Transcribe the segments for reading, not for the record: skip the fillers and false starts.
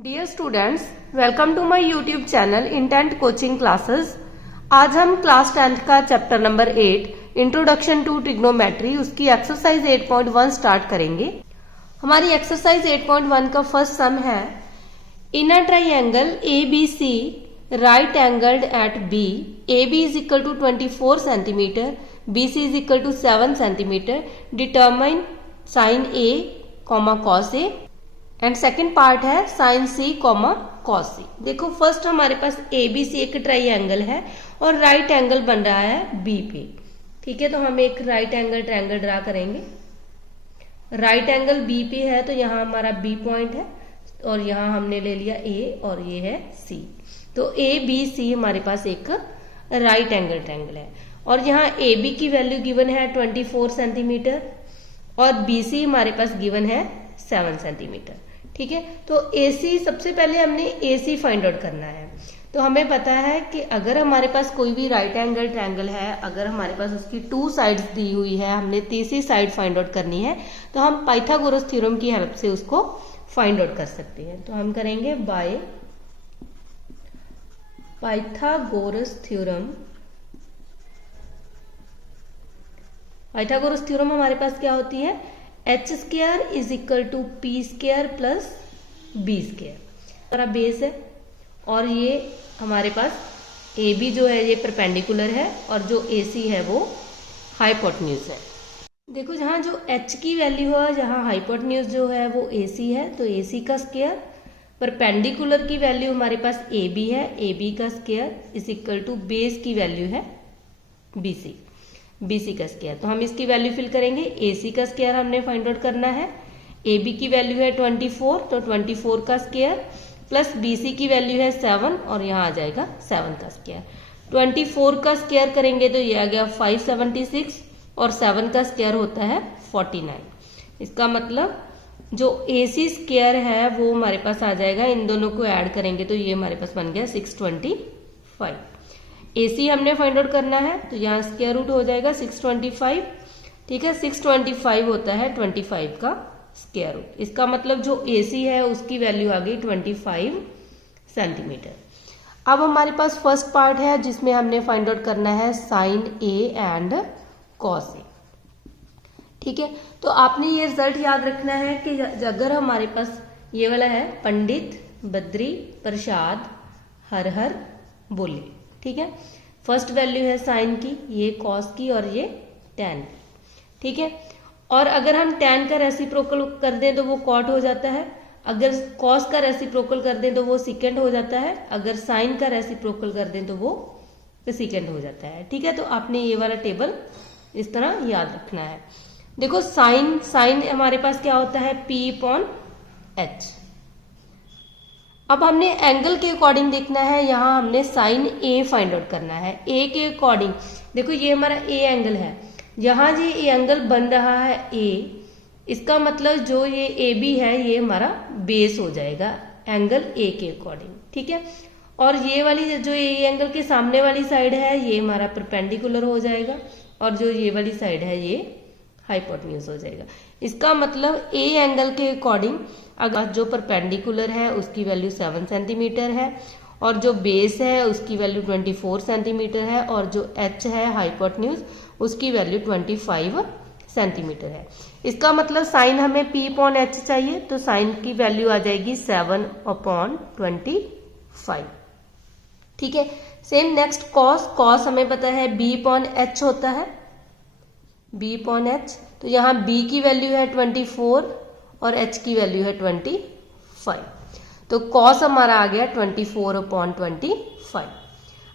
Dear students, welcome to my YouTube channel intent coaching classes. आज हम class 10th का chapter number 8 introduction to trigonometry उसकी exercise 8.1 start करेंगे। हमारी exercise 8.1 का फर्स्ट सम है, in a triangle ABC right angled at B, AB is equal to 24 centimetre, BC is equal to 7 centimetre, determine sine A comma cos A and second part है sine C comma cos C। देखो first हमारे पास ABC एक triangle है और right angle बन रहा है B पे। ठीक है, तो हम एक राइट एंगल ट्राइंगल ड्रा करेंगे। राइट एंगल B पे है तो यहाँ हमारा B पॉइंट है और यहाँ हमने ले लिया A और ये है C। तो ABC हमारे पास एक राइट एंगल ट्राइंगल है और यहाँ AB की वैल्यू गिवन है 24 सेंटीमीटर और BC हमारे पास गिवन है 7 सेंटीमीटर। ठीक है, तो AC सबसे पहले हमने AC फाइंड आउट करना है। तो हमें पता है कि अगर हमारे पास कोई भी राइट एंगल ट्रायंगल है, अगर हमारे पास उसकी 2 साइड्स दी हुई है, हमने तीसरी साइड फाइंड आउट करनी है तो हम पाइथागोरस थ्योरम की हेल्प से उसको फाइंड आउट कर सकते हैं। तो हम करेंगे by Pythagoras theorem. Pythagoras theorem हमारे पास क्या होती है, H square is equal to P square plus B square. हमारा बेस है और ये हमारे पास ए बी जो है ये परपेंडिकुलर है और जो ए सी है वो हाइपोटेन्यूज है। देखो जहाँ जो एच की वैल्यू है, जहाँ हाइपोटेन्यूज जो है वो ए सी है तो ए सी का स्क्वायर, परपेंडिकुलर की वैल्यू हमारे पास ए बी है, ए बी का square is equal to base की वैल्यू है बी सी, BC का स्क्वायर। तो हम इसकी वैल्यू फिल करेंगे। AC का स्क्वायर हमने फाइंड आउट करना है। AB की वैल्यू है 24 तो 24 का स्क्वायर प्लस BC की वैल्यू है 7 और यहाँ आ जाएगा 7 का स्क्वायर। 24 का स्क्वायर करेंगे तो ये आ गया 576 और 7 का स्क्वायर होता है 49। इसका मतलब जो AC स्क्वायर है वो हमारे पास आ जाएगा, इन दोनों को ऐड करेंगे तो ये हमारे पास बन गया 625। AC हमने फाइंड आउट करना है तो यहाँ स्क्वायर रूट हो जाएगा 625। ठीक है, 625 होता है 25 का स्क्वायर रूट। इसका मतलब जो AC है उसकी वैल्यू आ गई 25 सेंटीमीटर। अब हमारे पास फर्स्ट पार्ट है जिसमें हमने फाइंड आउट करना है sine A and cos A। ठीक है, तो आपने ये रिजल्ट याद रखना है कि अगर हमारे पास ये वाला है पंडित बद्री प्रसाद हर हर बोले। ठीक है, फर्स्ट वैल्यू है साइन की, ये कॉस की और ये टैन की। ठीक है, और अगर हम टैन का रेसिप्रोकल कर दें तो वो कॉट हो जाता है, अगर कॉस का रेसिप्रोकल कर दें तो वो सिकेंड हो जाता है, अगर साइन का रेसिप्रोकल कर दें तो वो सिकेंड हो जाता है। ठीक है, तो आपने ये वाला टेबल इस तरह याद रखना है। देखो साइन हमारे पास क्या होता है, P/H। अब हमने एंगल के अकॉर्डिंग देखना है, यहाँ हमने साइन A फाइंड आउट करना है। A के अकॉर्डिंग देखो ये हमारा A एंगल है, यहाँ ये एंगल बन रहा है A, इसका मतलब जो ये AB है ये हमारा बेस हो जाएगा एंगल A के अकॉर्डिंग। ठीक है, और ये वाली जो A एंगल के सामने वाली साइड है ये हमारा परपेंडिकुलर हो जाएगा और जो ये वाली साइड है ये हाइपोटेन्यूज हो जाएगा। इसका मतलब A एंगल के अकॉर्डिंग अगर जो परपेंडिकुलर है उसकी वैल्यू 7 सेंटीमीटर है और जो बेस है उसकी वैल्यू 24 सेंटीमीटर है और जो H है हाइपोटेन्यूज उसकी वैल्यू 25 सेंटीमीटर है। इसका मतलब साइन हमें P/H चाहिए तो साइन की वैल्यू आ जाएगी 7/25। ठीक है, सेम नेक्स्ट कॉस हमें पता है B/H होता है, B/H। तो यहाँ B की वैल्यू है 24 और H की वैल्यू है 25, तो कॉस हमारा आ गया 24/25।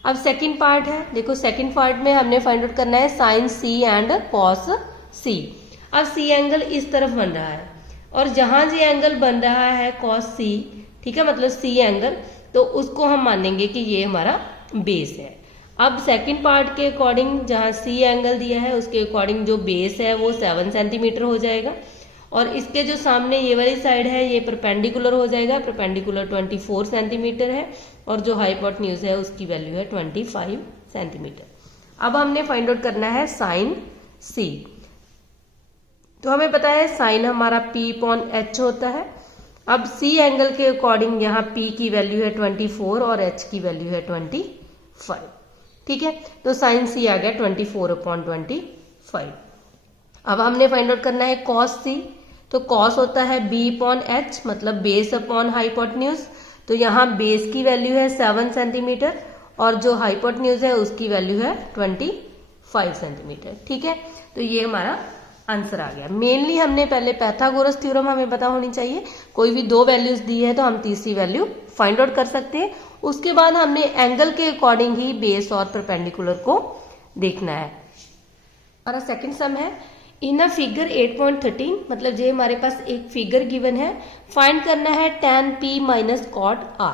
अब सेकंड पार्ट है, देखो सेकंड पार्ट में हमने फाइंड आउट करना है sine C and cos C। अब C एंगल इस तरफ बन रहा है और जहां ये एंगल बन रहा है कॉस C, ठीक है, मतलब C एंगल, तो उसको हम मानेंगे कि ये हमारा बेस है। अब सेकंड पार्ट के अकॉर्डिंग जहां C एंगल दिया है उसके अकॉर्डिंग जो बेस है वो 7 सेंटीमीटर हो जाएगा और इसके जो सामने ये वाली साइड है ये परपेंडिकुलर हो जाएगा, परपेंडिकुलर 24 सेंटीमीटर है और जो हाइपोटेन्यूज है उसकी वैल्यू है 25 सेंटीमीटर। अब हमने फाइंड आउट करना है साइन C। तो हमें पता है साइन हमारा P/H होता है अब सी एंगल के अकॉर्डिंग यहाँ पी की वैल्यू है 24 और एच की वैल्यू है 25। ठीक है, तो साइन सी आ गया 24/25। अब हमने फाइंड आउट करना है कॉस सी, तो कॉस होता है बी अपॉन एच, मतलब बेस अपॉन हाइपोटेन्यूज। तो यहाँ बेस की वैल्यू है 7 सेंटीमीटर और जो हाइपोटेन्यूज है उसकी वैल्यू है 25 सेंटीमीटर। ठीक है, तो ये हमारा आंसर आ गया। मेनली हमने पहले पाइथागोरस थ्योरम हमें पता होनी चाहिए, कोई भी दो वैल्यूज दी है तो हम तीसरी वैल्यू फाइंड आउट कर सकते हैं। उसके बाद हमने एंगल के अकॉर्डिंग ही बेस और परपेंडिकुलर को देखना है। हमारा सेकंड सम है इन अ फिगर 8.13, मतलब ये हमारे पास एक फिगर गिवन है, फाइंड करना है tan p minus cot r।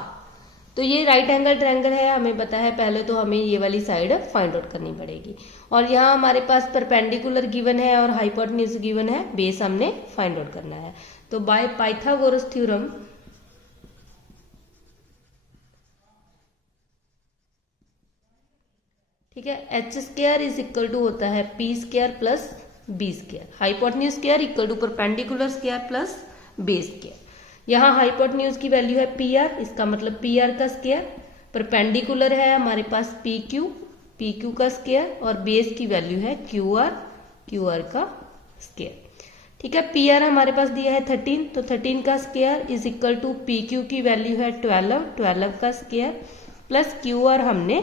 तो ये राइट एंगल ट्रायंगल है, हमें पता है, पहले तो हमें ये वाली साइड फाइंड आउट करनी पड़ेगी। और यहाँ हमारे पास परपेंडिकुलर गिवन है और हाइपोटेन्यूज गिवन है, बेस हमने फाइंड आउट करना है। तो बाय पाइथागोरस थ्योरम ठीक है, H square is equal to होता है P square plus B square, hypotenuse square equal to perpendicular square plus base square. यहाँ हाइपोटेन्यूज की वैल्यू है पी आर, इसका मतलब पी आर का स्क्वायर, परपेंडिकुलर है हमारे पास पी क्यू का स्क्वायर और बेस की वैल्यू है क्यू आर का स्क्वायर। ठीक है, पी आर हमारे पास दिया है 13, तो 13 का square is equal to P Q की वैल्यू है 12 का स्क्वायर प्लस क्यू आर हमने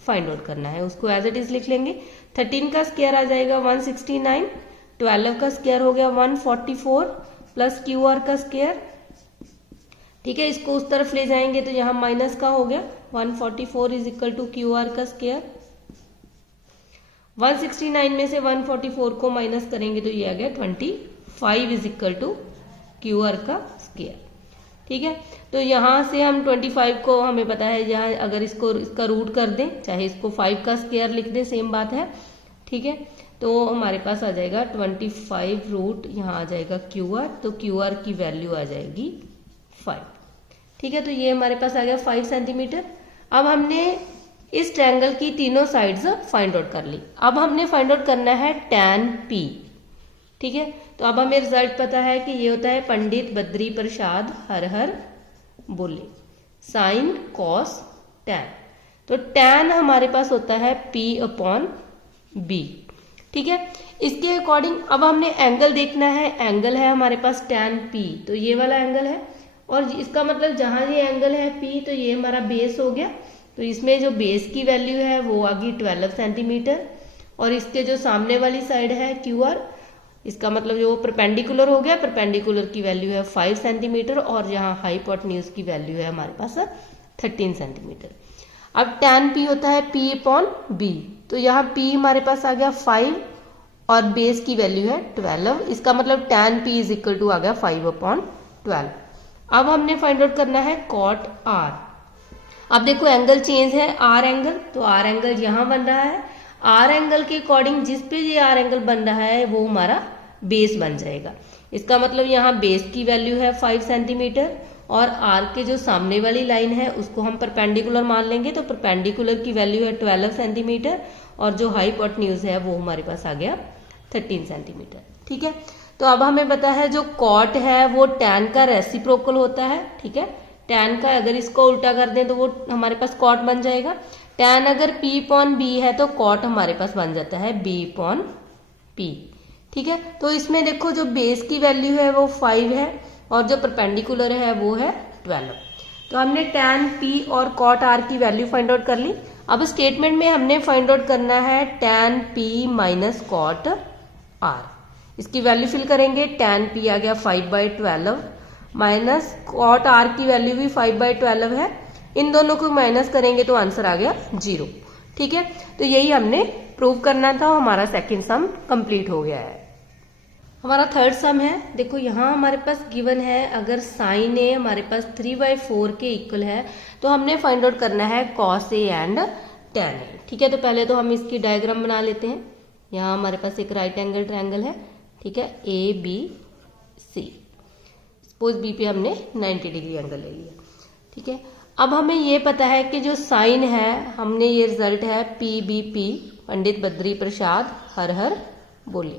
फाइंड आउट करना है, उसको एज इट इज लिख लेंगे। 13 का स्क्वायर आ जाएगा 169, 12 का स्क्वायर हो गया 144 प्लस क्यू आर का स्क्वायर। ठीक है, इसको उस तरफ ले जाएंगे तो यहाँ माइनस का हो गया 144 is equal to Q R का स्क्वायर। 169 में से 144 को माइनस करेंगे तो ये आ गया 25 is equal to Q R का स्क्वायर। ठीक है, तो यहाँ से हम 25 को हमें पता है, यहाँ अगर इसका रूट कर दें, चाहे इसको 5 का स्क्वायर लिख दें, सेम बात है। ठीक है, तो हमारे पास आ जाएगा 25 रूट, यहाँ आ जाएगा क्यू आर, तो क्यू आर की वैल्यू आ जाएगी 5। ठीक है, तो ये हमारे पास आ गया 5 सेंटीमीटर। अब हमने इस ट्रायंगल की तीनों साइड्स फाइंड आउट कर ली। अब हमने फाइंड आउट करना है tan p। ठीक है, तो अब हमें रिजल्ट पता है कि ये होता है पंडित बद्री प्रसाद हर हर बोले, साइन कॉस tan। तो tan हमारे पास होता है p अपॉन b। ठीक है, इसके अकॉर्डिंग अब हमने एंगल देखना है, एंगल है हमारे पास tan p, तो ये वाला एंगल है और इसका मतलब जहां ये एंगल है p, तो ये हमारा बेस हो गया। तो इसमें जो बेस की वैल्यू है वो आ गई 12 सेंटीमीटर और इसके जो सामने वाली साइड है क्यू आर, इसका मतलब जो परपेंडिकुलर हो गया, परपेंडिकुलर की वैल्यू है 5 सेंटीमीटर और यहाँ हाइपोटेन्यूज की वैल्यू है हमारे पास 13 सेंटीमीटर। अब tan p होता है p अपॉन b, तो यहाँ p हमारे पास आ गया 5 और बेस की वैल्यू है 12, इसका मतलब tan p is equal to आ गया 5 अपॉन 12। अब हमने फाइंड आउट करना है कॉट r। अब देखो एंगल चेंज है r एंगल, तो r एंगल यहाँ बन रहा है, r एंगल के अकॉर्डिंग जिस पे ये r एंगल बन रहा है वो हमारा बेस बन जाएगा। इसका मतलब यहाँ बेस की वैल्यू है 5 सेंटीमीटर और r के जो सामने वाली लाइन है उसको हम परपेंडिकुलर मान लेंगे, तो परपेंडिकुलर की वैल्यू है 12 सेंटीमीटर और जो हाइपोटेन्यूज है वो हमारे पास आ गया 13 सेंटीमीटर। ठीक है, तो अब हमें पता है जो कॉट है वो tan का रेसिप्रोकल होता है। ठीक है, tan का अगर इसको उल्टा कर दें तो वो हमारे पास कॉट बन जाएगा। tan अगर p अपॉन b है तो कॉट हमारे पास बन जाता है b अपॉन p। ठीक है, तो इसमें देखो जो बेस की वैल्यू है वो 5 है और जो परपेंडिकुलर है वो है 12। तो हमने tan p और cot r की वैल्यू फाइंड आउट कर ली। अब स्टेटमेंट में हमने फाइंड आउट करना है tan p minus cot r। इसकी वैल्यू फिल करेंगे, tan p आ गया 5/12 माइनस cot r की वैल्यू भी 5/12 है, इन दोनों को माइनस करेंगे तो आंसर आ गया 0। ठीक है, तो यही हमने प्रूव करना था, हमारा सेकंड सम कंप्लीट हो गया है। हमारा थर्ड सम है, देखो यहाँ हमारे पास गिवन है अगर साइन ए हमारे पास 3/4 के इक्वल है तो हमने फाइंड आउट करना है कॉस ए एंड tan ए। ठीक है, तो पहले तो हम इसकी डायग्राम बना लेते हैं। यहाँ हमारे पास एक राइट एंगल ट्रायंगल है, ठीक है, A B C, suppose B पे हमने 90 डिग्री एंगल ले लिया। ठीक है, अब हमें ये पता है कि जो साइन है, हमने ये रिजल्ट है PBP पंडित बद्री प्रसाद हर हर बोले।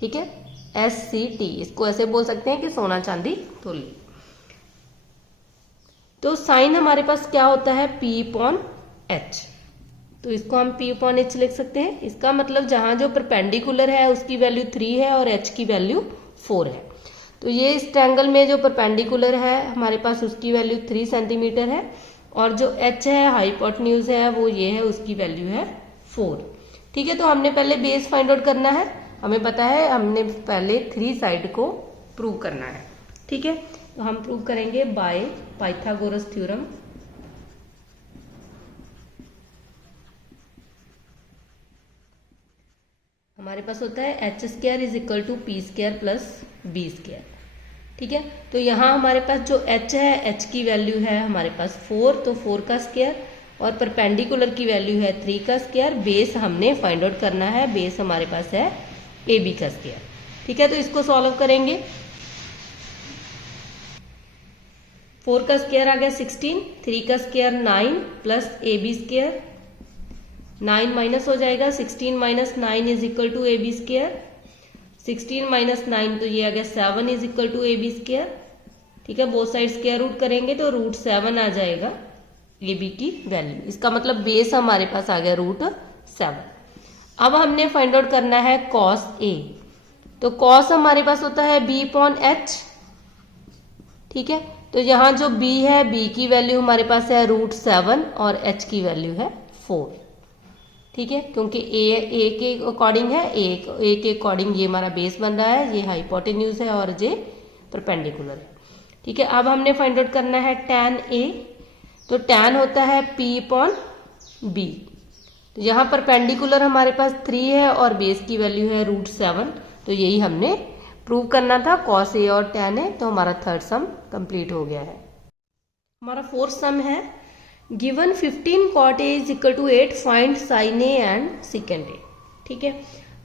ठीक है, SCT, इसको ऐसे बोल सकते हैं कि सोना चांदी तोली। तो साइन हमारे पास क्या होता है, P/H। तो इसको हम P/H लिख सकते हैं। इसका मतलब जहां जो परपेंडिकुलर है उसकी वैल्यू 3 है और H की वैल्यू 4 है। तो ये इस ट्रायंगल में जो परपेंडिकुलर है हमारे पास उसकी वैल्यू 3 सेंटीमीटर है, और जो H है हाइपोटेन्यूज है वो ये है, उसकी वैल्यू है 4। ठीक है, तो हमने पहले बेस फाइंड आउट करना है। हमें पता है हमने पहले 3 साइड को प्रूव करना है। ठीक है, तो हम प्रूव करेंगे बाय पाइथागोरस थ्योरम। हमारे पास होता है H² is equal to P² plus B²। ठीक है, तो यहाँ हमारे पास जो H है, H की वैल्यू है हमारे पास 4, तो 4 का स्क्वायर, और परपेंडिकुलर की वैल्यू है 3 का स्क्वायर। बेस हमने फाइंड आउट करना है, बेस हमारे पास है AB का स्क्वायर। ठीक है, तो इसको सॉल्व करेंगे। 4 का स्क्वायर आ गया 16, 3 का स्क्वायर 9 प्लस AB², 9 माइनस हो जाएगा, 16 minus 9 is equal to AB², 16 minus 9 तो ये आ गया 7 इज इक्वल टू AB²। ठीक है, बोथ साइड स्क्वायर रूट करेंगे तो √7 आ जाएगा AB की वैल्यू। इसका मतलब बेस हमारे पास आ गया √7। अब हमने फाइंड आउट करना है cos A। तो cos हमारे पास होता है B/H। ठीक है, तो यहाँ जो B है, B की वैल्यू हमारे पास है √7 और H की वैल्यू है 4। ठीक है, क्योंकि ए के अकॉर्डिंग है, ए के अकॉर्डिंग ये हमारा बेस बन रहा है, ये हाइपोटेन्यूज है और ये परपेंडिकुलर है। ठीक है, अब हमने फाइंड आउट करना है tan A। तो tan होता है P/B। तो यहाँ परपेंडिकुलर हमारे पास 3 है और बेस की वैल्यू है √7। तो यही हमने प्रूव करना था, cos A और tan A। तो हमारा थर्ड सम कंप्लीट हो गया है। हमारा फोर्थ सम है given 15 cot A is equal to 8 find sin A and secant A। ठीक है,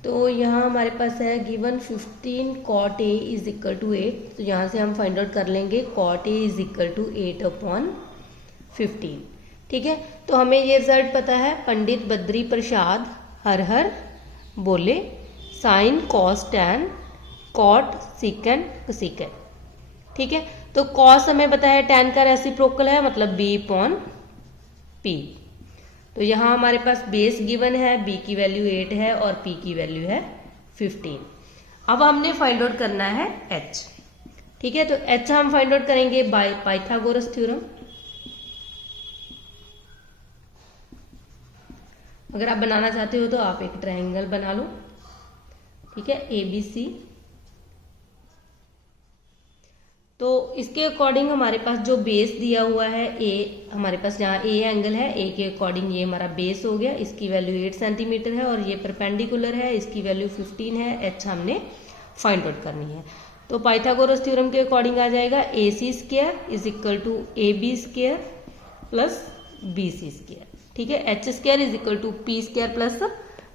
तो यहाँ हमारे पास है given 15 cot A is equal to 8। तो यहाँ से हम फाइंड आउट कर लेंगे cot A is equal to 8/15। ठीक है, तो हमें ये रिजल्ट पता है, पंडित बद्री प्रसाद हर हर बोले, sign cos tan cot secant cosecant। ठीक है, तो cos हमें पता है tan का रेसिप्रोकल है, मतलब B/P। तो यहाँ हमारे पास बेस गिवन है, B की वैल्यू 8 है और P की वैल्यू है 15। अब हमने फाइंड आउट करना है H। ठीक है, तो H हम फाइंड आउट करेंगे बाय पाइथागोरस थ्योरम। अगर आप बनाना चाहते हो तो आप एक ट्रायंगल बना लो। ठीक है, ABC। तो इसके अकॉर्डिंग हमारे पास जो बेस दिया हुआ है A, हमारे पास यहाँ A एंगल है, A के अकॉर्डिंग ये हमारा बेस हो गया। इसकी वैल्यू 8 सेंटीमीटर है और ये परपेंडिकुलर है, इसकी वैल्यू 15 है। H हमने फाइंड आउट करनी है। तो पाइथागोरस थ्योरम के अकॉर्डिंग आ जाएगा AC² is equal to AB² plus BC²। ठीक है, H² is equal to P² plus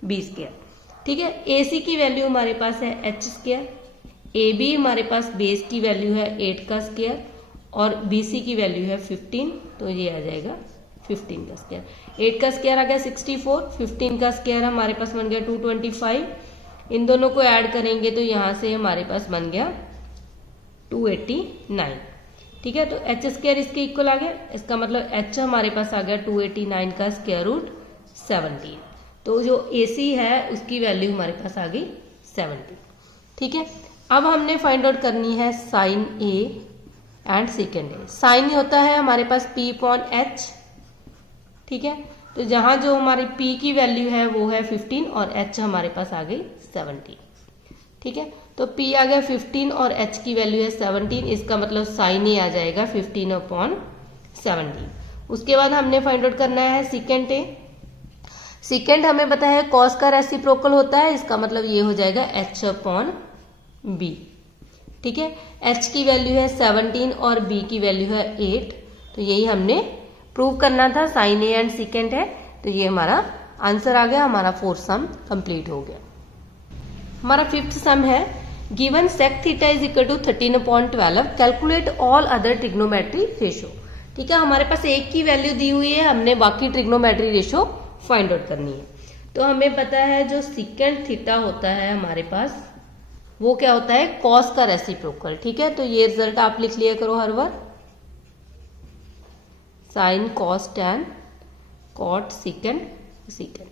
B²। ठीक है, AC की वैल्यू हमारे पास है H², AB हमारे पास बेस की वैल्यू है 8 का स्क्वायर और BC की वैल्यू है 15। तो ये आ जाएगा 15 का स्क्वायर। 8 का स्क्वायर आ गया 64, 15 का स्क्वायर हमारे पास बन गया 225। इन दोनों को ऐड करेंगे तो यहाँ से हमारे पास बन गया 289। ठीक है, तो H² इसके इक्वल आ गया। इसका मतलब H हमारे पास आ गया 289 का स्क्वायर रूट 17। तो जो AC है उसकी वैल्यू हमारे पास आ गई 17। ठीक है, अब हमने फाइंड आउट करनी है sin A and secant A। Sine होता है हमारे पास P/H। ठीक है, तो जहां जो हमारी P की वैल्यू है वो है 15 और H हमारे पास आ गई 17। ठीक है, तो P आ गया 15 और H की वैल्यू है 17। इसका मतलब sin A आ जाएगा 15/17। उसके बाद हमने फाइंड आउट करना है secant A। secant हमें पता है cos का रेसिप्रोकल होता है, इसका मतलब ये हो जाएगा H/B। ठीक है, H की वैल्यू है 17 और B की वैल्यू है 8। तो यही हमने प्रूव करना था, sin A एंड secant है। तो ये हमारा आंसर आ गया, हमारा फोर्थ सम कंप्लीट हो गया। हमारा फिफ्थ सम है given sec theta is equal to 13/12 calculate all other trigonometry ratio. ठीक है, हमारे पास एक की वैल्यू दी हुई है, हमने बाकी ट्रिग्नोमेट्री रेशो फाइंड आउट करनी है। तो हमें पता है जो secant थीटा होता है हमारे पास वो क्या होता है, cos का रेसिप्रोकल। ठीक है, तो ये रिजल्ट आप लिख लिया करो हर बार। Sine cos tan cot secant secant.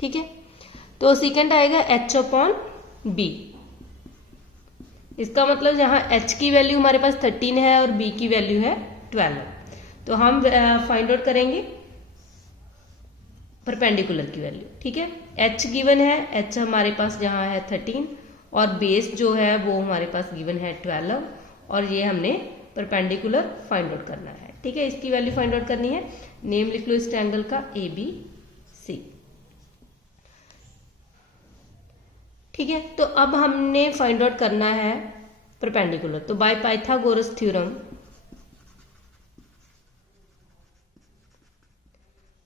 ठीक है, तो सीकेंड आएगा एच अपॉन बी। इसका मतलब जहां एच की वैल्यू हमारे पास 13 है और बी की वैल्यू है 12, तो हम फाइंड आउट करेंगे परपेंडिकुलर की वैल्यू। ठीक है, एच गिवन है, एच हमारे पास जहां है 13 और बेस जो है वो हमारे पास गिवन है 12, और ये हमने परपेंडिकुलर फाइंड आउट करना है। ठीक है, इसकी वैल्यू फाइंड आउट करनी है। नेम लिख लो इस ट्रायंगल का ए बी सी। ठीक है, तो अब हमने फाइंड आउट करना है परपेंडिकुलर। तो बाय पाइथागोरस थ्योरम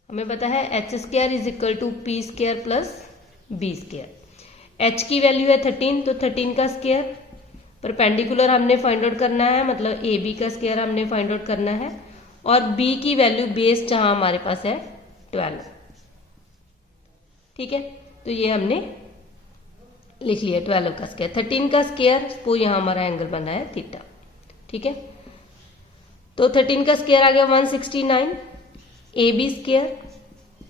हमें पता है H square is equal to P square plus B square. H की वैल्यू है 13, तो 13 का स्क्वायर। परपेंडिकुलर हमने फाइंड आउट करना है, मतलब ए बी का स्क्वायर हमने फाइंड आउट करना है, और बी की वैल्यू बेस जहां हमारे पास है 12। ठीक है, तो ये हमने लिख लिया 12 का स्क्वायर। 13 का स्क्वायर, सपोज यहाँ हमारा एंगल बना है थीटा। ठीक है, तो 13 का स्क्वायर आ गया 169, ए बी स्क्वायर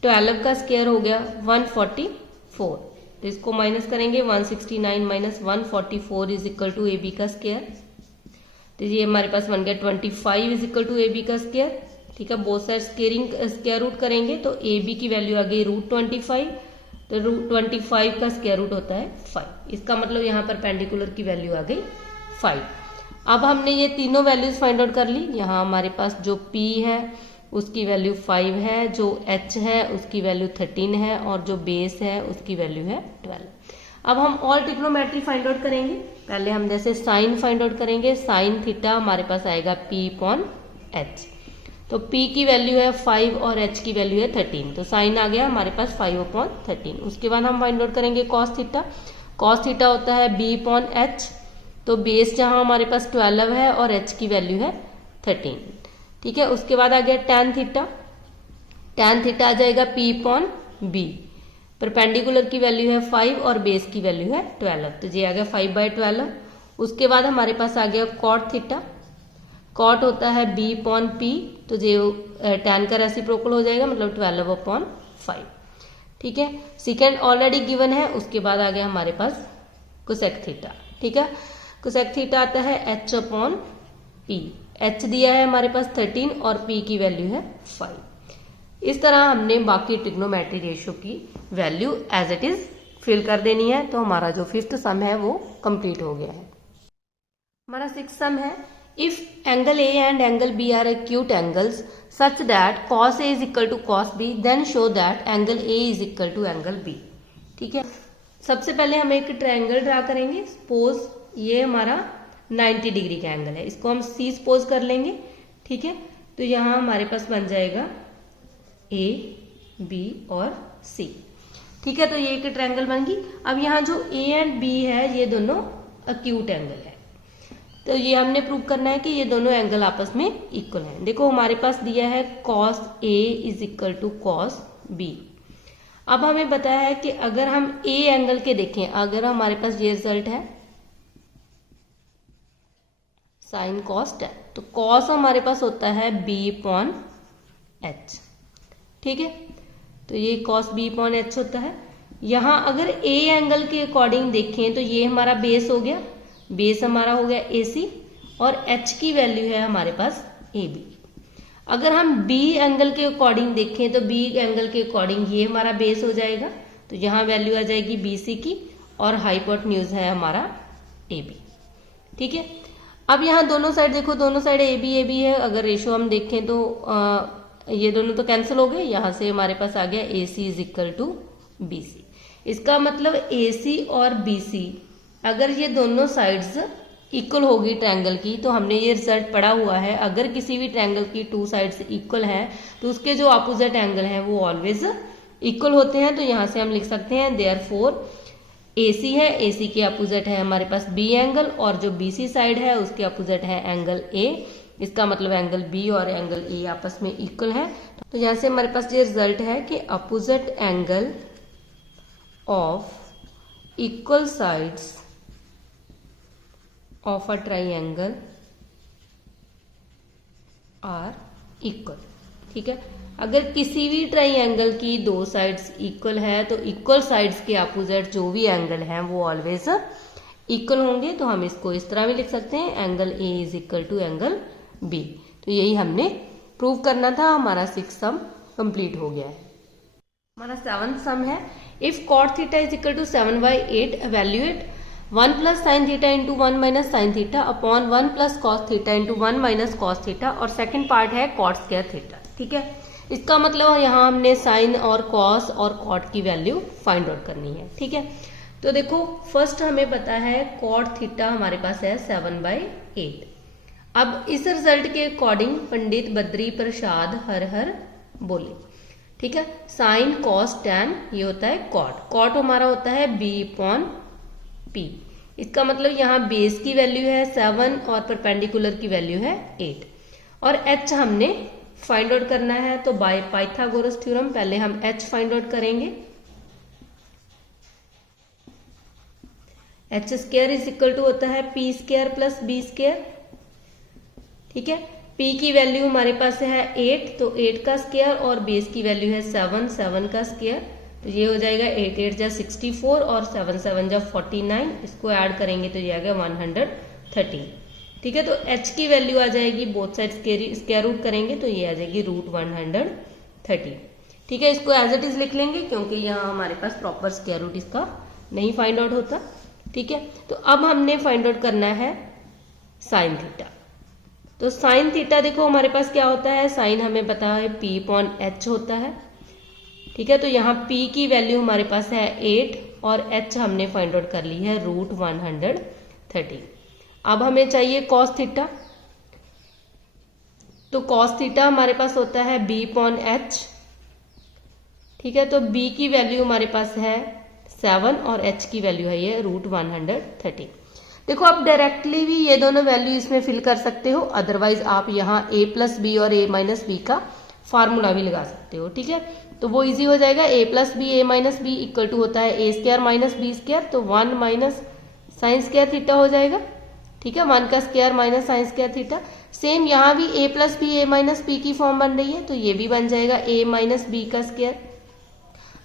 12 का स्क्वायर हो गया 144। तो इसको माइनस करेंगे, 169 minus 144 is equal to A B का स्क्वायर। तो ये हमारे पास बन गया 25 is equal to A B का स्क्वायर। ठीक है, बोथ साइड स्क्वायर रूट करेंगे तो ए बी की वैल्यू आ गई √25, तो √25 का स्क्वायर रूट होता है 5। इसका मतलब यहाँ पर परपेंडिकुलर की वैल्यू आ गई 5। अब हमने ये तीनों वैल्यूज फाइंड आउट कर ली। यहाँ हमारे पास जो P है उसकी वैल्यू 5 है, जो H है उसकी वैल्यू 13 है, और जो बेस है उसकी वैल्यू है 12। अब हम ऑल ट्रिग्नोमेट्री फाइंड आउट करेंगे। पहले हम जैसे साइन फाइंड आउट करेंगे। साइन थीटा हमारे पास आएगा P अपॉन H। तो P की वैल्यू है 5 और H की वैल्यू है 13, तो साइन आ गया हमारे पास 5 अपॉन 13। उसके बाद हम फाइंड आउट करेंगे कॉस थीटा। कॉस थीटा होता है B अपॉन H, तो बेस जहां हमारे पास 12 है और H की वैल्यू है 13। ठीक है, उसके बाद आ गया टैन थीटा। टैन थीटा आ जाएगा P अपॉन B। परपेंडिकुलर की वैल्यू है 5 और बेस की वैल्यू है 12, तो ये आ गया 5/12। उसके बाद हमारे पास आ गया कॉट थीटा। कॉट होता है B अपॉन P, तो जो टैन का रेसिप्रोकल हो जाएगा, मतलब 12 अपॉन 5। ठीक है, सेकेंड ऑलरेडी गिवन है। उसके बाद आ गया हमारे पास कोसेक थीटा। ठीक है, कोसेक थीटा आता है H अपॉन P। H दिया है हमारे पास 13 और P की वैल्यू है 5। इस तरह हमने बाकी ट्रिग्नोमेट्री रेशियो की value as it is fill कर देनी है। तो हमारा जो 5th सम है वो कंप्लीट हो गया है। हमारा 6th सम है, if angle A and angle B are acute angles such that cos A is equal to cos B, then show that angle A is equal to angle B। ठीक है, सबसे पहले हम एक ट्रायंगल ड्रा करेंगे। Suppose ये हमारा 90 degree का एंगल है, इसको हम C सपोज कर लेंगे। ठीक है, तो यहाँ हमारे पास बन जाएगा A, B और C। ठीक है, तो ये एक ट्रायंगल बन गई। अब यहाँ जो A एंड B है ये दोनों एक्यूट एंगल है, तो ये हमने प्रूव करना है कि ये दोनों एंगल आपस में इक्वल हैं। देखो हमारे पास दिया है cos A is equal to cos B। अब हमें बताया है कि अगर हम A एंगल के देखें, अगर हमारे पास ये रिजल्ट है साइन कॉस टैन, तो कॉस हमारे पास होता है B अपॉन H। ठीक है, तो ये cos B अपॉन H होता है। यहाँ अगर A एंगल के अकॉर्डिंग देखें तो ये हमारा बेस हो गया, बेस हमारा हो गया AC, और H की वैल्यू है हमारे पास AB। अगर हम B एंगल के अकॉर्डिंग देखें तो B एंगल के अकॉर्डिंग ये हमारा बेस हो जाएगा, तो यहाँ वैल्यू आ जाएगी BC की, और हाइपोटेन्यूज है हमारा AB। ठीक है, अब यहाँ दोनों साइड देखो, दोनों साइड AB है। अगर रेशो हम देखें तो ये दोनों तो कैंसिल हो गए, यहाँ से हमारे पास आ गया AC is equal to BC। इसका मतलब AC और BC अगर ये दोनों साइड्स इक्वल होगी ट्रायंगल की, तो हमने ये रिजल्ट पढ़ा हुआ है, अगर किसी भी ट्रायंगल की 2 साइड्स इक्वल हैं तो उसके जो अपोजिट एंगल हैं वो ऑलवेज इक्वल होते हैं। तो यहाँ से हम लिख सकते हैं देयरफॉर AC है, AC के अपोजिट है हमारे पास B एंगल, और जो BC साइड है उसके अपोजिट है एंगल A। इसका मतलब एंगल B और एंगल A आपस में इक्वल है। तो यहाँ से हमारे पास ये रिजल्ट है कि opposite angle of equal sides of a triangle are equal। ठीक है। अगर किसी भी ट्राइंगल की दो साइड्स इक्वल है तो इक्वल साइड्स के अपोजिट जो भी एंगल हैं वो ऑलवेज इक्वल होंगे। तो हम इसको इस तरह भी लिख सकते हैं, angle A is equal to angle B. तो यही हमने प्रूव करना था। हमारा 6th सम कंप्लीट हो गया है। हमारा 7th सम है, if cot theta is equal to 7/8 evaluate 1 plus sine theta into 1 minus sine theta upon 1 plus cos theta into 1 minus cos theta, और सेकेंड पार्ट है कॉट स्क्वायर थीटा। ठीक है, इसका मतलब यहाँ हमने साइन और कॉस और कॉट की वैल्यू फाइंड आउट करनी है। ठीक है, तो देखो फर्स्ट हमें पता है कॉट थीटा हमारे पास है 7/8। अब इस रिजल्ट के अकॉर्डिंग पंडित बद्री प्रसाद हर हर बोले। ठीक है, साइन कॉस टैन ये होता है कॉट। कॉट हमारा होता है b/p। इसका मतलब यहाँ बेस की वैल्यू है 7 और परपेंडिकुलर की वैल्यू है 8, और h हमने फाइंड आउट करना है। तो बाय पाइथागोरस थ्योरम पहले हम h फाइंड आउट करेंगे। h square is equal to होता है p square plus b square. ठीक है, p की वैल्यू हमारे पास है 8, तो 8 का स्क्वायर, और बेस की वैल्यू है 7, 7 का स्क्वायर। तो ये हो जाएगा 8 8 जा 64 और 7 7 जा 49। इसको ऐड करेंगे तो ये आ गया 113। ठीक है, तो h की वैल्यू आ जाएगी, बोथ साइड स्क्वायर रूट करेंगे तो ये आ जाएगी √130। ठीक है, इसको एज इट इज लिख लेंगे क्योंकि यहाँ हमारे पास प्रॉपर स्क्वायर रूट इसका नहीं फाइंड आउट होता। ठीक है, तो अब हमने फाइंड आउट करना है साइन थीटा। तो साइन थीटा देखो हमारे पास क्या होता है, साइन हमें पता है p/h होता है। ठीक है, तो यहाँ p की वैल्यू हमारे पास है 8 और h हमने फाइंड आउट कर ली है √130। अब हमें चाहिए कॉस थीटा। तो कॉस थीटा हमारे पास होता है b/h। ठीक है, तो b की वैल्यू हमारे पास है 7 और h की वैल्यू है ये √130। देखो आप डायरेक्टली भी ये दोनों वैल्यू इसमें फिल कर सकते हो, अदरवाइज आप यहाँ a प्लस बी और a माइनस बी का फार्मूला भी लगा सकते हो। ठीक है, तो वो इजी हो जाएगा। a plus B a minus B equal to होता है a square minus B square, तो 1 माइनस साइन स्क्वायर थीटा हो जाएगा। ठीक है, 1 का square minus sine square theta. Same यहाँ भी a plus B a minus B की फॉर्म बन रही है, तो ये भी बन जाएगा a माइनस बी का स्क्वायर।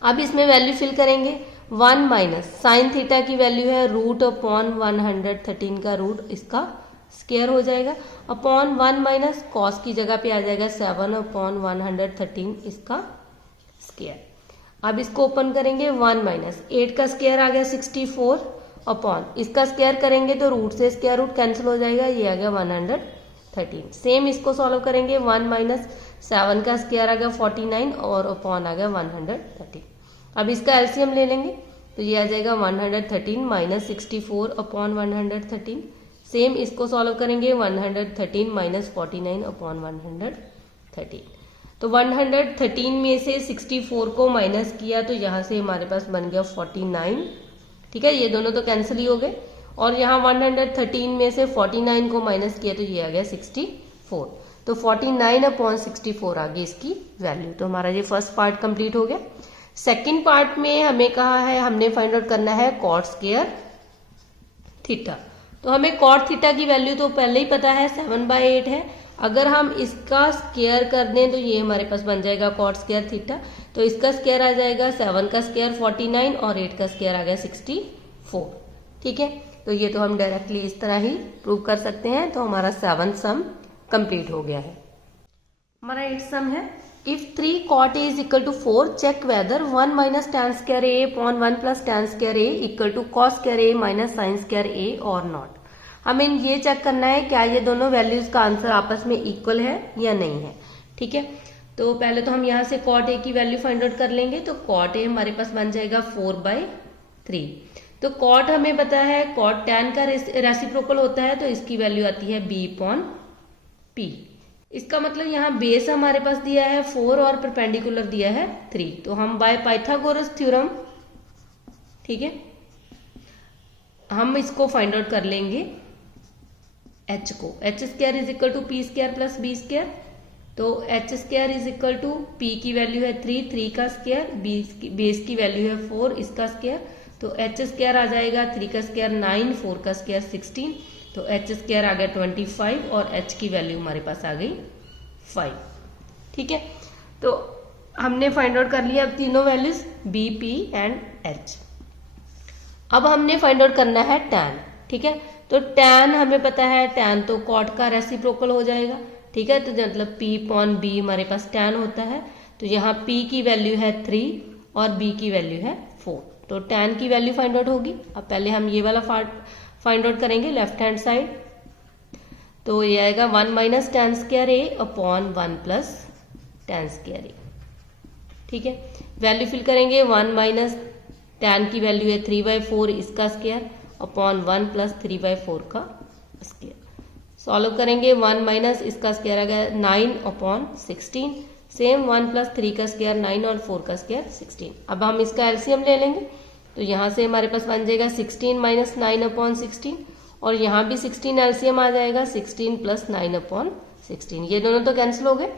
अब इसमें वैल्यू फिल करेंगे, 1 माइनस साइन थीटा की वैल्यू है √113 का रूट इसका स्क्वायर हो जाएगा, अपॉन 1 माइनस कॉस की जगह पे आ जाएगा 7/113 इसका स्क्वायर। अब इसको ओपन करेंगे, 1 माइनस 8 का स्क्वायर आ गया 64, अपॉन इसका स्क्वायर करेंगे तो रूट से स्क्वायर रूट कैंसिल हो जाएगा, ये आ गया 113। सेम इसको सॉल्व करेंगे, 1 माइनस 7 का स्क्वायर आ गया 49 और अपॉन आ गया 113। अब इसका एलसीएम ले लेंगे तो ये आ जाएगा 113 माइनस 64 अपॉन 113। सेम इसको सॉल्व करेंगे, 113 माइनस 49 अपॉन 113। तो 113 में से 64 को माइनस किया तो यहाँ से हमारे पास बन गया 49। ठीक है, ये दोनों तो कैंसिल ही हो गए, और यहाँ 113 में से 49 को माइनस किया तो ये आ गया 64। तो 49 अपॉन 64 आ गई इसकी वैल्यू। तो हमारा ये फर्स्ट पार्ट कंप्लीट हो गया। सेकेंड पार्ट में हमें कहा है, हमने फाइंड आउट करना है कॉट स्क्वायर थीटा। तो हमें कॉट थीटा की वैल्यू तो पहले ही पता है 7/8 है। अगर हम इसका स्क्वायर कर दें तो ये हमारे पास बन जाएगा कॉट स्क्वायर थीटा। तो इसका स्क्वायर आ जाएगा 7 का स्क्वायर 49 और 8 का स्क्वायर आ गया 64। ठीक है, तो ये तो हम डायरेक्टली इस तरह ही प्रूव कर सकते हैं। तो हमारा 7th सम कंप्लीट हो गया है। हमारा 8th सम है, if 3 cot a is equal to 4, check whether 1 minus tan square a upon 1 plus tan square a equal to cos square a minus sin square a or not। हमें ये check करना है क्या ये दोनों वैल्यूज का answer आपस में इक्वल है या नहीं है। ठीक है, तो पहले तो हम यहाँ से cot a की वैल्यू फाइंड आउट कर लेंगे। तो cot a हमारे पास बन जाएगा 4/3। तो cot हमें पता है cot tan का रेसिप्रोकल होता है, तो इसकी वैल्यू आती है b/p। इसका मतलब यहाँ बेस हमारे पास दिया है 4 और परपेंडिकुलर दिया है 3। तो हम बाय पाइथागोरस थ्योरम, ठीक है, हम इसको फाइंड आउट कर लेंगे h को। h square is equal to p square plus b square. तो h square is equal to p की वैल्यू है 3, 3 का स्क्वायर, बेस की वैल्यू है 4 इसका स्क्वायर। तो h स्क्वायर आ जाएगा 3 का स्क्वायर 9, 4 का स्क्वायर 16। तो h स्क्वायर आ गया 25 और h की वैल्यू हमारे पास आ गई 5। ठीक है, तो हमने फाइंड आउट कर लिया अब तीनों values B, P and H. अब हमने फाइंड आउट करना है टैन। ठीक है, तो टैन हमें पता है, टैन तो कॉट का रेसिप्रोकल हो जाएगा। ठीक है, तो मतलब P अपॉन B हमारे पास टैन होता है। तो यहाँ P की वैल्यू है 3 और B की वैल्यू है 4, तो टैन की वैल्यू फाइंड आउट होगी। अब पहले हम ये वाला फाइंड आउट करेंगे लेफ्ट हैंड साइड, तो ये आएगा 1 minus tan square A upon 1 plus tan square A। ठीक है, वैल्यू फिल करेंगे, 1 माइनस टैन की वैल्यू है 3/4 इसका स्क्वायर अपॉन 1 प्लस 3/4 का स्क्वायर। सॉल्व करेंगे, 1 माइनस इसका स्क्वायर आ गया 9 अपॉन 16, सेम 1 प्लस 3 का स्क्वायर 9 और 4 का स्क्वायर 16। अब हम इसका एलसीएम ले लेंगे, तो यहाँ से हमारे पास बन जाएगा 16 माइनस 9 अपॉन 16, और यहाँ भी 16 एलसीएम आ जाएगा 16 प्लस 9 अपॉन 16, ये दोनों तो कैंसिल हो गए।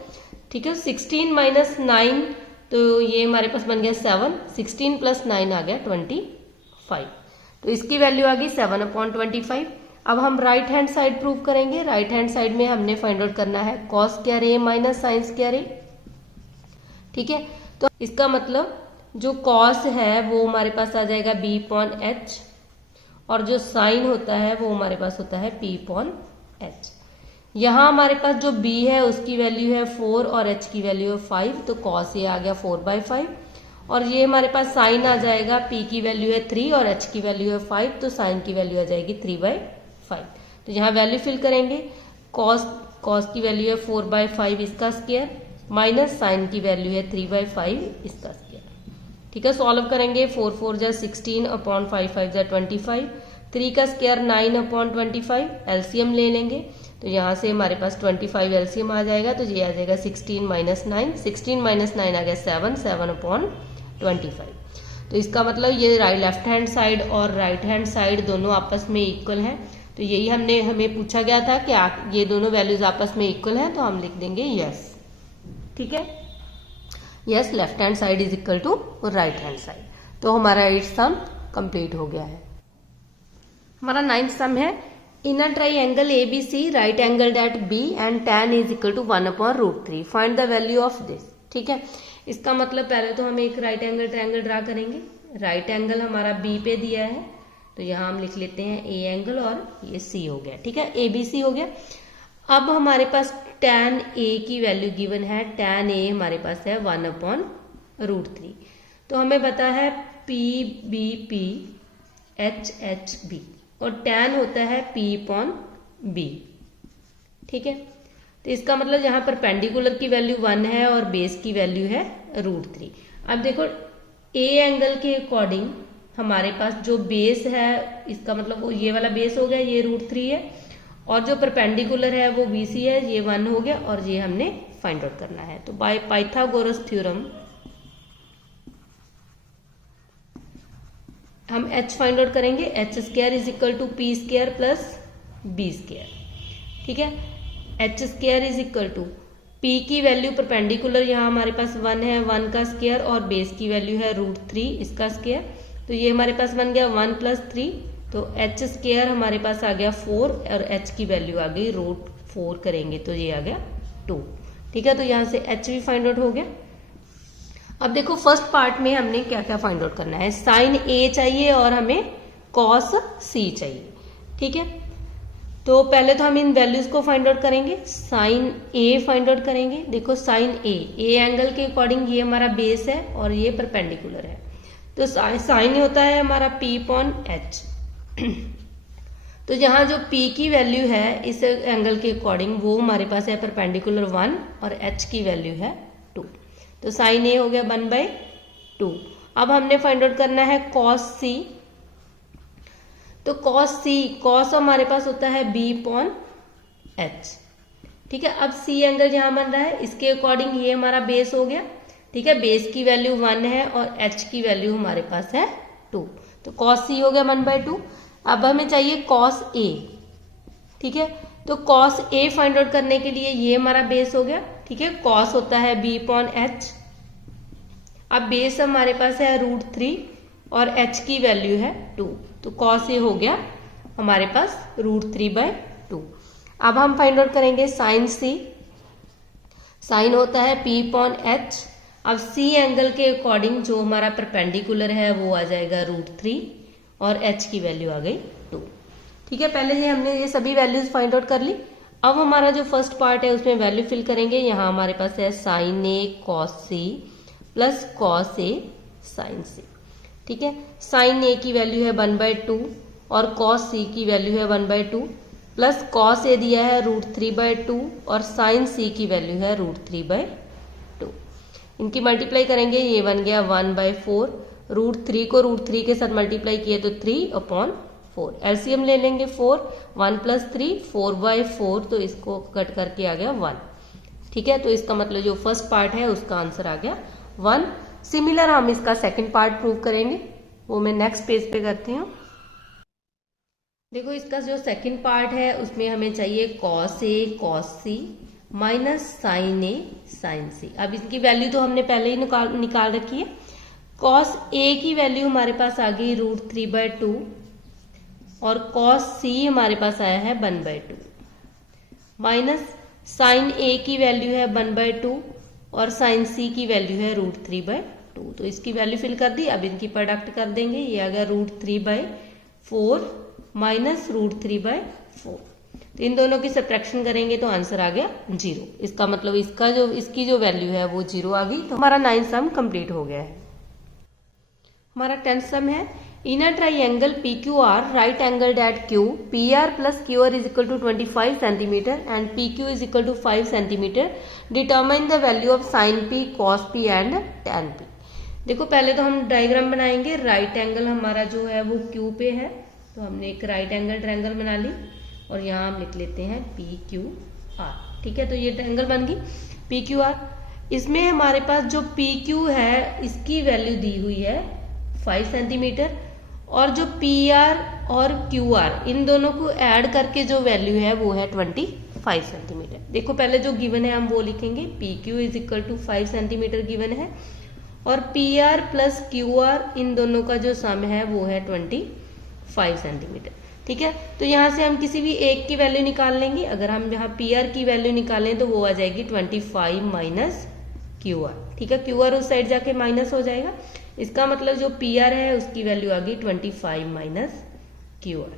ठीक है, 16 माइनस 9 तो ये हमारे पास बन गया 7, 16 प्लस 9 आ गया 25, तो इसकी वैल्यू आ गई 7 अपॉन 25। अब हम राइट हैंड साइड प्रूव करेंगे। राइट हैंड साइड में हमने फाइंड आउट करना है कॉस स्क्वायर ए माइनस साइन स्क्वायर ए। ठीक है, तो इसका मतलब जो कॉस है वो हमारे पास आ जाएगा बी अपॉन एच, और जो साइन होता है वो हमारे पास होता है पी अपॉन एच। यहाँ हमारे पास जो b है उसकी वैल्यू है 4 और h की वैल्यू है 5, तो cos ये आ गया 4/5, और ये हमारे पास साइन आ जाएगा, p की वैल्यू है 3 और h की वैल्यू है 5, तो साइन की वैल्यू आ जाएगी 3/5। तो यहाँ वैल्यू फिल करेंगे, cos की वैल्यू है 4/5 इसका स्क्वायर माइनस साइन की वैल्यू है 3/5 इसका स्क्वायर। ठीक है, सॉल्व करेंगे, 4 4 जा 16 अपॉन 5 5 जा 25, 3 का स्क्वायर 9 अपॉन 25, एलसीएम ले लेंगे, तो यहाँ से हमारे पास 25 एलसीएम आ जाएगा, तो ये आ जाएगा 16 माइनस 9, 16 माइनस 9 आ गया 7, 7 अपॉन 25। तो इसका मतलब ये लेफ्ट हैंड साइड और राइट हैंड साइड दोनों आपस में इक्वल है। तो यही हमें पूछा गया था कि ये दोनों वैल्यूज आपस में इक्वल है, तो हम लिख देंगे यस। ठीक है, yes left hand side is equal to right hand side. तो हमारा 8th सम कंप्लीट हो गया है। हमारा 9th सम है, in a triangle ABC right angled at B and tan is equal to 1 upon √3, find the value of this. ठीक है, इसका मतलब पहले तो हम एक राइट एंगल ट्राइंगल ड्रा करेंगे। राइट एंगल हमारा B पे दिया है, तो यहाँ हम लिख लेते हैं A एंगल, और ये C हो गया। ठीक है, ABC हो गया। अब हमारे पास tan A की वैल्यू गिवन है, tan A हमारे पास है 1 अपॉन √3, तो हमें पता है PBP HHB, और tan होता है P अपॉन B। ठीक है, तो इसका मतलब यहाँ पर परपेंडिकुलर की वैल्यू 1 है और बेस की वैल्यू है √3। अब देखो A एंगल के अकॉर्डिंग हमारे पास जो बेस है, इसका मतलब वो ये वाला बेस हो गया, ये √3 है, और जो परपेंडिकुलर है वो BC है, ये 1 हो गया, और ये हमने फाइंड आउट करना है। तो बाय पाइथागोरस थ्योरम हम h फाइंड आउट करेंगे, h square is equal to P square plus B square. ठीक है, h square is equal to p की वैल्यू परपेंडिकुलर यहाँ हमारे पास 1 है, 1 का स्क्वायर, और बेस की वैल्यू है √3 इसका स्क्वायर, तो ये हमारे पास बन गया 1 प्लस 3, तो h स्क्वायर हमारे पास आ गया 4, और h की वैल्यू आ गई √4 करेंगे तो ये आ गया 2। ठीक है, तो यहाँ से h भी फाइंड आउट हो गया। अब देखो फर्स्ट पार्ट में हमने क्या क्या फाइंड आउट करना है, साइन A चाहिए और हमें कॉस C चाहिए। ठीक है, तो पहले तो हम इन वैल्यूज को फाइंड आउट करेंगे, साइन A फाइंड आउट करेंगे। देखो साइन A एंगल के अकॉर्डिंग ये हमारा बेस है और ये परपेंडिकुलर है, तो साइन होता है हमारा P अपॉन H। तो यहाँ जो P की वैल्यू है इस एंगल के अकॉर्डिंग वो हमारे पास है परपेंडिकुलर 1 और H की वैल्यू है 2, तो साइन A हो गया 1/2। अब हमने फाइंड आउट करना है कॉस C, तो कॉस हमारे पास होता है B अपॉन H। ठीक है, अब C एंगल यहाँ बन रहा है, इसके अकॉर्डिंग ये हमारा बेस हो गया। ठीक है, बेस की वैल्यू 1 है और H की वैल्यू हमारे पास है 2, तो कॉस C हो गया 1/2। अब हमें चाहिए कॉस A। ठीक है, तो कॉस A फाइंड आउट करने के लिए ये हमारा बेस हो गया। ठीक है, कॉस होता है B अपॉन H। अब बेस हमारे पास है √3 और H की वैल्यू है 2, तो कॉस A हो गया हमारे पास √3/2। अब हम फाइंड आउट करेंगे साइन C। साइन होता है P/H। अब C एंगल के अकॉर्डिंग जो हमारा परपेंडिकुलर है वो आ जाएगा √3 और H की वैल्यू आ गई 2। ठीक है, पहले ये हमने ये सभी वैल्यूज फाइंड आउट कर ली। अब हमारा जो फर्स्ट पार्ट है उसमें वैल्यू फिल करेंगे। यहाँ हमारे पास है sin A cos C plus cos A sin C। ठीक है, sin A की वैल्यू है 1/2 और cos C की वैल्यू है 1/2 प्लस cos A दिया है √3/2 और sin C की वैल्यू है √3/2। इनकी मल्टीप्लाई करेंगे, ये बन गया 1/4। √3 को √3 के साथ मल्टीप्लाई किए तो 3/4। एलसीएम ले लेंगे 4, 1 + 3 4/4, तो इसको कट करके आ गया 1। ठीक है, तो इसका मतलब जो फर्स्ट पार्ट है उसका आंसर आ गया 1। सिमिलर हम इसका सेकंड पार्ट प्रूव करेंगे, वो मैं नेक्स्ट पेज पे करती हूँ। देखो, इसका जो सेकंड पार्ट है उसमें हमें चाहिए cos A cos C minus sin A sin C। अब इसकी वैल्यू तो हमने पहले ही निकाल रखी है। cos A की वैल्यू हमारे पास आ गई √3/2 और cos C हमारे पास आया है 1/2 माइनस sin A की वैल्यू है 1/2 और sin C की वैल्यू है √3/2। तो इसकी वैल्यू फिल कर दी। अब इनकी प्रोडक्ट कर देंगे, ये आ गया √3/4 माइनस √3/4। तो इन दोनों की सब्ट्रैक्शन करेंगे तो आंसर आ गया 0। इसका मतलब इसकी जो वैल्यू है वो 0 आ गई। तो हमारा 9th सम कंप्लीट हो गया है। हमारा 10th सम है, in a triangle PQR right angled at Q PR plus QR is equal to 25 centimetre and PQ is equal to 5 centimetre, determine the value of sin P cos P and tan P। देखो, पहले तो हम diagram बनाएंगे। Right angle हमारा जो है वो Q पे है, तो हमने एक राइट एंगल ट्रायंगल बना ली और यहाँ हम लिख लेते हैं PQR। ठीक है, तो ये ट्रायंगल बन गई PQR। इसमें हमारे पास जो PQ है इसकी वैल्यू दी हुई है 5 सेंटीमीटर और जो PR और QR इन दोनों को ऐड करके जो वैल्यू है वो है 25 सेंटीमीटर। देखो, पहले जो गिवन है हम वो लिखेंगे, PQ is equal to 5 centimetre given है और PR प्लस QR इन दोनों का जो सम है वो है 25 सेंटीमीटर। ठीक है, तो यहाँ से हम किसी भी एक की वैल्यू निकाल लेंगे। अगर हम यहाँ PR की वैल्यू निकालें तो वो आ जाएगी 25 माइनस QR। ठीक है, QR उस साइड जाके माइनस हो जाएगा। इसका मतलब जो PR है उसकी वैल्यू आ गई 25 माइनस QR।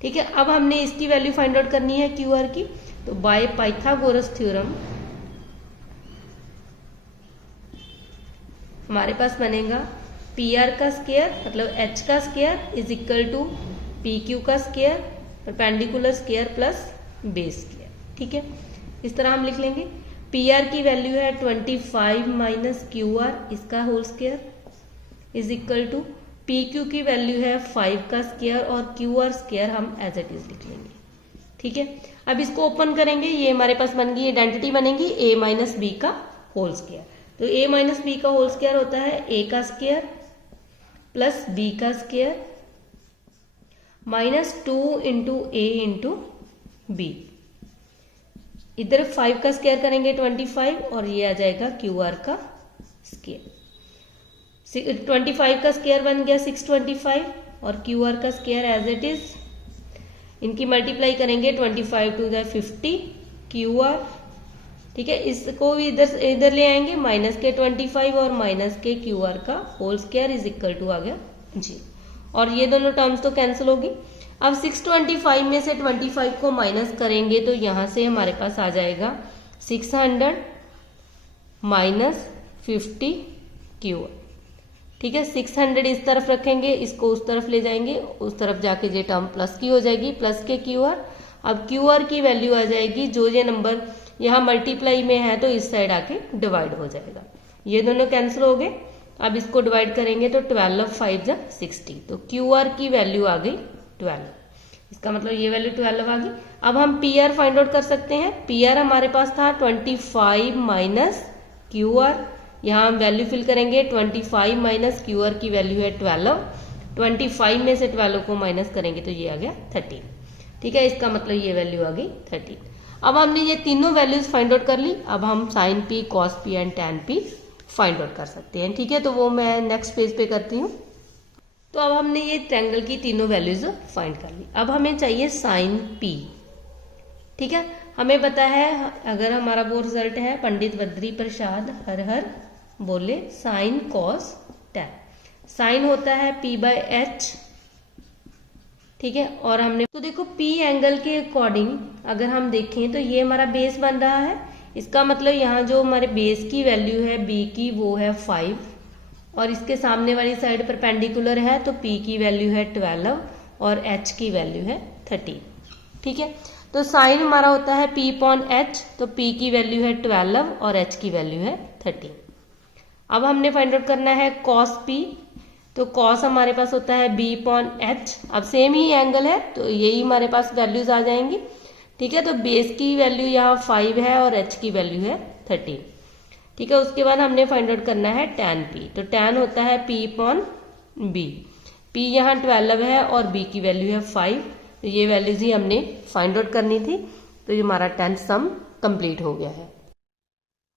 ठीक है, अब हमने इसकी वैल्यू फाइंड आउट करनी है QR की। तो बाय पाइथागोरस थ्योरम हमारे पास बनेगा PR का स्क्वायर मतलब H का square is equal to PQ का square perpendicular square plus base square. ठीक है, इस तरह हम लिख लेंगे। PR की वैल्यू है 25 माइनस QR इसका whole square is equal to PQ की वैल्यू है 5 का स्क्वायर और QR स्क्वायर हम एज इट इज लिख लेंगे। ठीक है, अब इसको ओपन करेंगे, ये हमारे पास बन गई आइडेंटिटी बनेगी A माइनस B का होल स्क्वायर। तो A माइनस B का होल स्क्वायर होता है A का स्क्वायर प्लस B का square minus 2 into A into B। इधर 5 का स्क्वायर करेंगे 25 और ये आ जाएगा QR का स्क्वायर। 25 का स्क्वायर बन गया 625 और QR का स्क्वायर एज इट इज। इनकी मल्टीप्लाई करेंगे 25 टू द 50 QR। ठीक है, इसको भी इधर ले आएंगे माइनस के 25 और माइनस के QR का whole square is equal to आ गया 0 और ये दोनों टर्म्स तो कैंसिल होगी। अब 625 में से 25 को माइनस करेंगे तो यहां से हमारे पास आ जाएगा 600 माइनस 50 QR। ठीक है, 600 इस तरफ रखेंगे, इसको उस तरफ ले जाएंगे, उस तरफ जाके ये टर्म प्लस की हो जाएगी प्लस के QR। अब QR की वैल्यू आ जाएगी, जो ये नंबर यहाँ मल्टीप्लाई में है तो इस साइड आके डिवाइड हो जाएगा। ये दोनों कैंसिल हो गए। अब इसको डिवाइड करेंगे तो 12 5 जा 60, तो QR की वैल्यू आ गई 12। इसका मतलब ये वैल्यू 12 आ गई। अब हम PR फाइंड आउट कर सकते हैं। PR हमारे पास था 25 माइनस QR, यहाँ हम वैल्यू फिल करेंगे 25 माइनस QR की वैल्यू है 12। 25 में से 12 को माइनस करेंगे तो ये आ गया 13। ठीक है, इसका मतलब ये वैल्यू आ गई 13। अब हमने ये तीनों वैल्यूज फाइंड आउट कर ली। अब हम sin P cos P and tan P find out कर सकते हैं। ठीक है, तो वो मैं नेक्स्ट पेज पे करती हूँ। तो अब हमने ये ट्रायंगल की तीनों वैल्यूज फाइंड कर ली। अब हमें चाहिए sin P। ठीक है, हमें पता है अगर हमारा वो रिजल्ट है पंडित बद्री प्रसाद हर हर बोले साइन कॉस टैन। साइन होता है P/H, ठीक है। और हमने तो देखो P एंगल के अकॉर्डिंग अगर हम देखें तो ये हमारा बेस बन रहा है। इसका मतलब यहाँ जो हमारे बेस की वैल्यू है B की वो है 5 और इसके सामने वाली साइड परपेंडिकुलर है तो P की वैल्यू है 12 और H की वैल्यू है 13, ठीक है। तो साइन हमारा होता है P/H, तो P की वैल्यू है 12 और H की वैल्यू है 13। अब हमने फाइंड आउट करना है cos P, तो cos हमारे पास होता है B/H। अब सेम ही एंगल है तो यही हमारे पास वैल्यूज आ जाएंगी, ठीक है। तो बेस की वैल्यू यहाँ 5 है और H की वैल्यू है 13, ठीक है। उसके बाद हमने फाइंड आउट करना है tan P, तो tan होता है P/B। P यहाँ 12 है और B की वैल्यू है 5, तो ये वैल्यूज ही हमने फाइंड आउट करनी थी। तो ये हमारा 10th सम कंप्लीट हो गया है।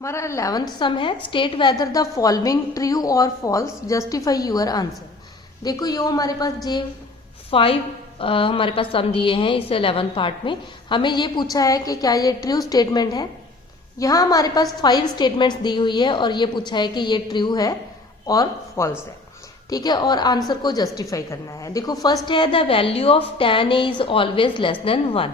हमारा 11th सम है state whether the following true और फॉल्स जस्टिफाई योर आंसर। देखो यो हमारे पास जे 5 हमारे पास सम दिए हैं इस 11th पार्ट में। हमें ये पूछा है कि क्या ये ट्रू स्टेटमेंट है। यहाँ हमारे पास 5 स्टेटमेंट्स दी हुई है और ये पूछा है कि ये ट्रू है और फॉल्स है, ठीक है। और आंसर को जस्टिफाई करना है। देखो फर्स्ट है the value of tan A is always less than 1।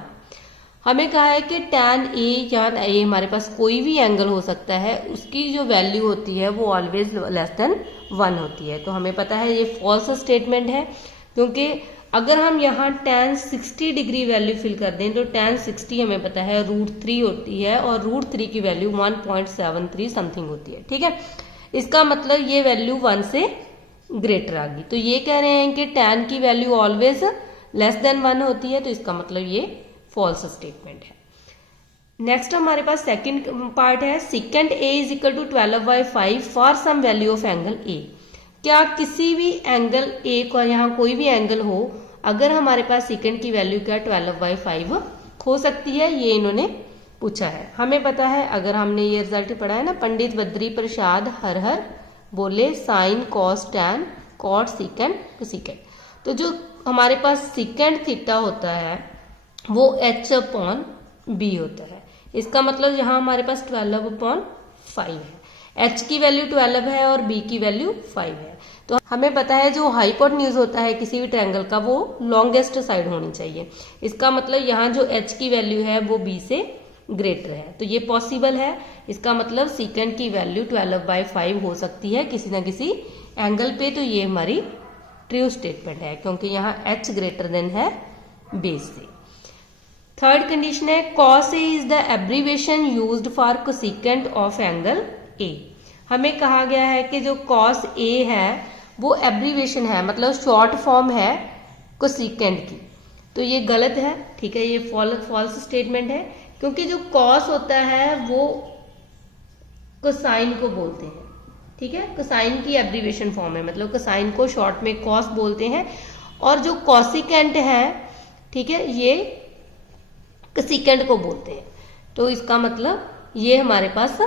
हमें कहा है कि tan A या A हमारे पास कोई भी एंगल हो सकता है, उसकी जो वैल्यू होती है वो ऑलवेज लेस देन 1 होती है। तो हमें पता है ये फॉल्स स्टेटमेंट है, क्योंकि अगर हम यहाँ tan 60 डिग्री वैल्यू फिल कर दें तो tan 60 हमें पता है √3 होती है और √3 की वैल्यू 1.73 समथिंग होती है, ठीक है। इसका मतलब ये वैल्यू 1 से ग्रेटर आ गई। तो ये कह रहे हैं कि tan की वैल्यू ऑलवेज लेस देन 1 होती है, तो इसका मतलब ये फॉल्स स्टेटमेंट है। नेक्स्ट हमारे पास सेकंड पार्ट है second A is equal to 12/5 for some value of angle A। क्या किसी भी एंगल A का यहाँ कोई भी एंगल हो, अगर हमारे पास सेकेंड की वैल्यू क्या 12/5 हो सकती है, ये इन्होंने पूछा है। हमें पता है अगर हमने ये रिजल्ट पढ़ा है ना, पंडित बद्री प्रसाद हर हर बोले sine cos tan cot secant cosecant. तो जो हमारे पास सीकेंड थीटा होता है वो H/B होता है। इसका मतलब यहाँ हमारे पास 12/5 है। H की वैल्यू 12 है और B की वैल्यू 5 है। तो हमें पता है जो हाइपोटेन्यूज होता है किसी भी ट्रायंगल का वो लॉन्गेस्ट साइड होनी चाहिए। इसका मतलब यहाँ जो H की वैल्यू है वो B से ग्रेटर है, तो ये पॉसिबल है। इसका मतलब सीकेंड की वैल्यू 12/5 हो सकती है किसी ना किसी एंगल पे। तो ये हमारी ट्रू स्टेटमेंट है क्योंकि यहाँ H ग्रेटर देन है बेस से। थर्ड कंडीशन है cos A is the abbreviation used for cosecant of angle A। हमें कहा गया है कि जो cos A है वो एब्रीविएशन है, मतलब शॉर्ट फॉर्म है कोसेकेंट की। तो ये गलत है, ठीक है, ये फॉल्स स्टेटमेंट है, क्योंकि जो cos होता है वो कोसाइन को बोलते हैं, ठीक है। कोसाइन की एब्रीविएशन फॉर्म है, मतलब कोसाइन को शॉर्ट में cos बोलते हैं। और जो कोसेकेंट है, ठीक है, ये कोसेकेंट को बोलते हैं। तो इसका मतलब ये हमारे पास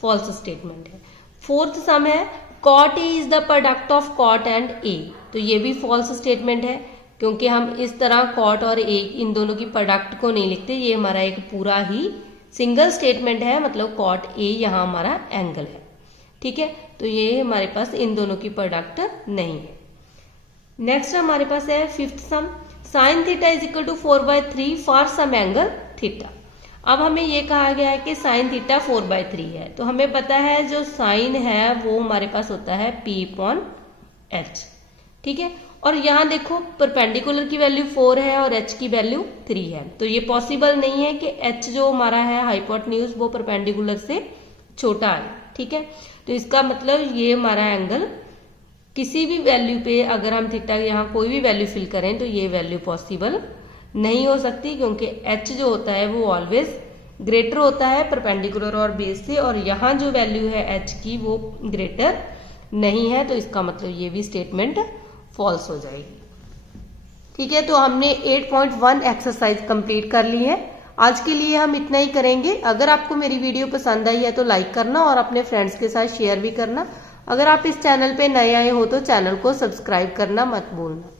फॉल्स स्टेटमेंट है। फोर्थ सम है cot A is the product of cot and A। तो ये भी फॉल्स स्टेटमेंट है, क्योंकि हम इस तरह cot और A इन दोनों की प्रोडक्ट को नहीं लिखते। ये हमारा एक पूरा ही सिंगल स्टेटमेंट है, मतलब cot A यहाँ हमारा एंगल है, ठीक है। तो ये हमारे पास इन दोनों की प्रोडक्ट नहीं है। नेक्स्ट हमारे पास है fifth some sine theta is equal to 4/3 for some angle theta. अब हमें ये कहा गया है कि साइन थीटा 4/3 है, तो हमें पता है जो साइन है वो हमारे पास होता है P/H, ठीक है। और यहाँ देखो परपेंडिकुलर की वैल्यू 4 है और H की वैल्यू 3 है, तो ये पॉसिबल नहीं है कि H जो हमारा है हाइपोटेन्यूज वो परपेंडिकुलर से छोटा है, ठीक है। तो इसका मतलब ये हमारा एंगल किसी भी वैल्यू पे अगर हम थीटा यहाँ कोई भी वैल्यू फिल करें तो ये वैल्यू पॉसिबल नहीं हो सकती, क्योंकि H जो होता है वो ऑलवेज ग्रेटर होता है परपेंडिकुलर और बेस से, और यहाँ जो वैल्यू है H की वो ग्रेटर नहीं है। तो इसका मतलब ये भी स्टेटमेंट फॉल्स हो जाएगी, ठीक है। तो हमने 8.1 एक्सरसाइज कंप्लीट कर ली है। आज के लिए हम इतना ही करेंगे। अगर आपको मेरी वीडियो पसंद आई है तो लाइक करना और अपने फ्रेंड्स के साथ शेयर भी करना। अगर आप इस चैनल पे नए आए हो तो चैनल को सब्सक्राइब करना मत भूलना।